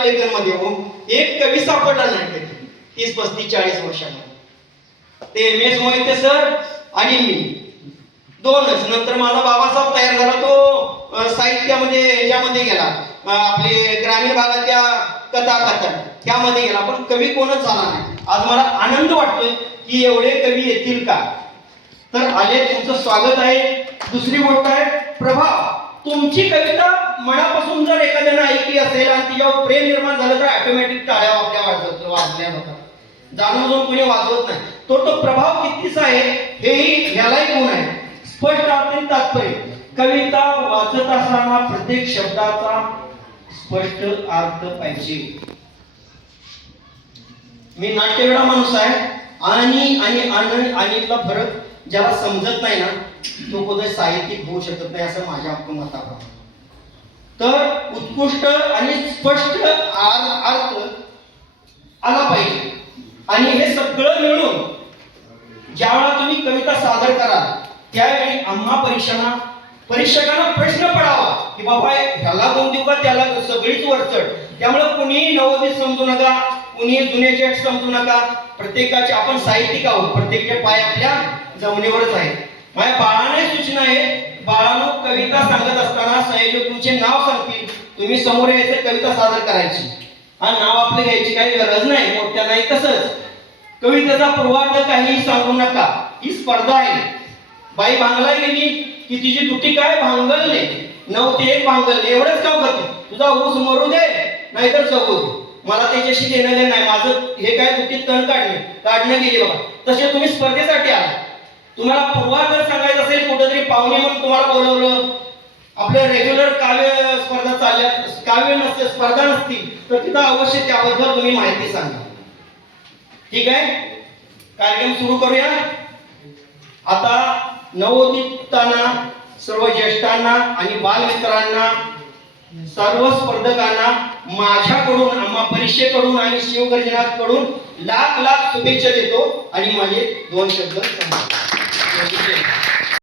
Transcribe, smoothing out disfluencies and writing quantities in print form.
काव्यलेखनमध्ये हो एक कवी सापडला नाही कधी 30-35-40 वर्षांमध्ये. ते MS मोहिते सर आणि मी दोनच. नंतर माझा बाबासाहेब तयार झाला, तो साहित्यामध्ये ह्याच्यामध्ये गेला, आपले ग्रामीण भागातल्या कथाकथन त्यामध्ये गेला, पण कवी कोणच झाला नाही. आज मला आनंद वाटतोय की एवढे कवी येतील का, तर आले, तुमचं स्वागत आहे. दुसरी गोष्ट आहे प्रभाव. तुमची कविता मनापासून जर एखाद्याने ऐकली असेल आणि तिच्यावर प्रेम निर्माण झालं तर ऑटोमॅटिक टाळ्या आपल्या वाजल्या जातात. जाणून बुजून कोणी वाजवत नाही. तो प्रभाव कितीचा आहे हेही ह्यालाही गुण आहे. स्पष्ट अर्थ आणि तात्पर्य. कविता वाचत असताना प्रत्येक शब्दाचा स्पष्ट अर्थ पाहिजे. मी नाट्यवेडा माणूस आहे आणीतला फरक ज्याला समजत नाही ना तो कधी साहित्यिक होऊ शकत नाही असं माझ्या मताप्रमाणे. तर उत्कृष्ट आणि स्पष्ट अर्थ आला पाहिजे. आणि हे सगळं मिळून ज्यावेळा तुम्ही कविता सादर कराल त्यावेळी आम्हा परीक्षकांना प्रश्न पडावा की बाबा ह्याला गुण देऊ का त्याला, सगळीच वरचढ. त्यामुळे कुणी नवोदित समजू नका, कुणी जुने जग समजू नका. प्रत्येकाचे आपण साहित्यिक आहोत, प्रत्येकाचे पाय आपल्या जमिनीवरच आहेत. माझ्या बाळाने सूचना आहे, बाळानो कविता सांगत असताना संयोजक तुमचे नाव सांगतील, तुम्ही समोर यायचं कविता सादर करायची. हा नाव आपलं घ्यायची काही गरज नाही, मोठ्या नाही. तसंच कवितेचा पूर्वार्ध काही सांगू नका. ही स्पर्धा आहे. बाई भांगला गेली की तिची दुटी काय भांगलने 9 ते 1 भांगलने एवढंच काम करते. तुझा ऊस मरू दे नाहीतर जगू दे, मला त्याच्याशी देणं घेणं नाही. माझं हे काय दुटीत तण काढणं गेली बघा. तसे तुम्ही स्पर्धेसाठी आला. तुम्हाला पूर्वार्ध सांगायचं असेल, कुठेतरी पाहुणे म्हणून तुम्हाला बोलवलं, आपल्या रेग्युलर काव्य स्पर्धा चालल्या, काव्य नसते, स्पर्धा नसतील तर तिथं अवश्य त्याबद्दल तुम्ही माहिती सांगा. ठीक आहे, कार्यक्रम सुरू करूया. आता नवोदितांना, सर्व ज्येष्ठांना आणि बालमित्रांना, सर्व स्पर्धकांना माझ्याकडून, आम्हा परीक्षेकडून आणि शिवगर्जनाकडून लाख शुभेच्छा देतो आणि माझे 2 शब्द सांगतो.